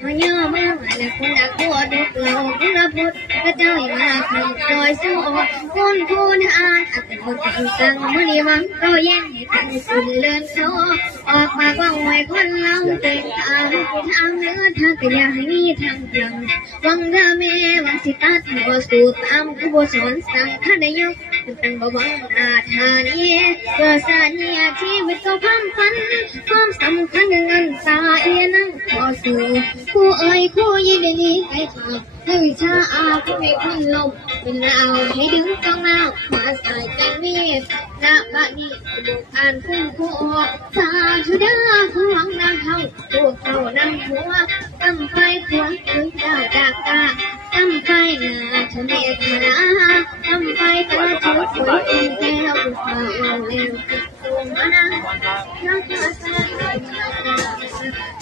คุณดักบัวดุกเราคุณพุทธพระเจ้าอย่ามาขังคอยสู้คุณคุณอ่านอัตตบุตรสังมุนีมังก็แย่งให้กันสุดเลื่อนโซออกมาว่าไว้คนเราเก่งทางทางเนื้อทางก็อย่าให้มีทางพลังวังเดอแม่วังสิตาทอสู่ตามขบวนสอนสั่งท่านนายกตั้งบ่วังอาทานีเพื่อสานีชีวิตก็พันพันความสำคัญเงินตาเอียนัง ขอสู่คู่เอ่ยคู่ยินดีให้ขาดให้วิชาอาผู้ให้คนลมเป็นเราให้ดึงต้องเล่ามาใส่ใจมีดณบัดนี้บุกอ่านคุ้มคู่ออกสาธุเด้อผู้หวังนางเขาพวกเขานำหัวตั้งไฟขวถึงดาวจากตาตั้งไฟหน้าชะเนตนาตั้งไฟตาชุดสวยเองแก้วผู้สาวเร็วสูงมานะน้ำตาตาน้ำตาตา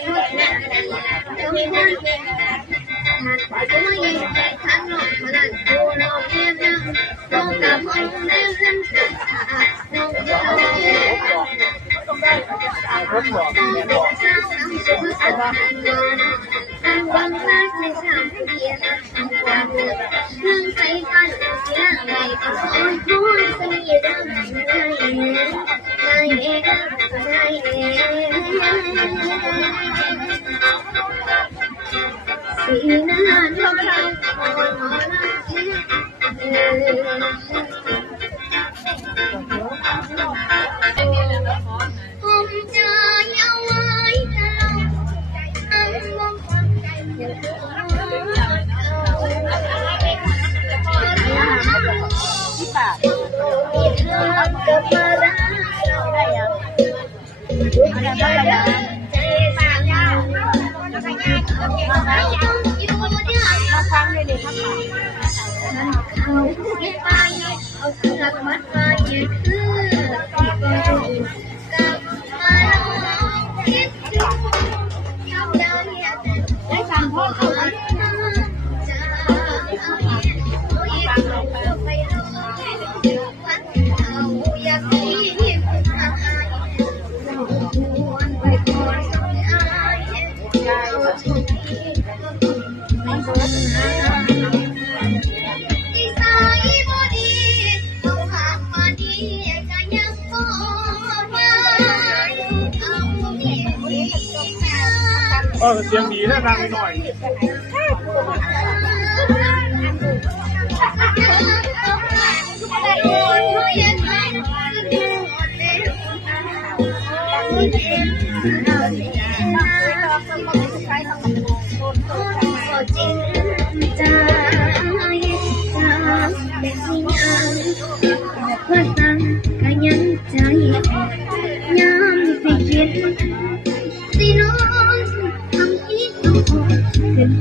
Vâng, bác này sáng thế kia, ăn quà vừa, nâng tay con, là ngày còn ôi vui, xin nhiều đau, ngày ngày, ngày ngày, ngày ngày. Xin ăn không không, còn ngon lắm, Bilang kepada saudara Kepada saya Kepada saya เราทุกทีไม่สนหา นิสัยบ่ดีเอาหักมาดีก็ยังบ่ได้เอาเก็บดีนะ เออเสียงดีถ้าดังหน่อย จริงใจจากเ chính ta ta để xin ăn một quan tâm cá nhân trái nhắm tình duyên tin ơn thầm ý đủ thuyền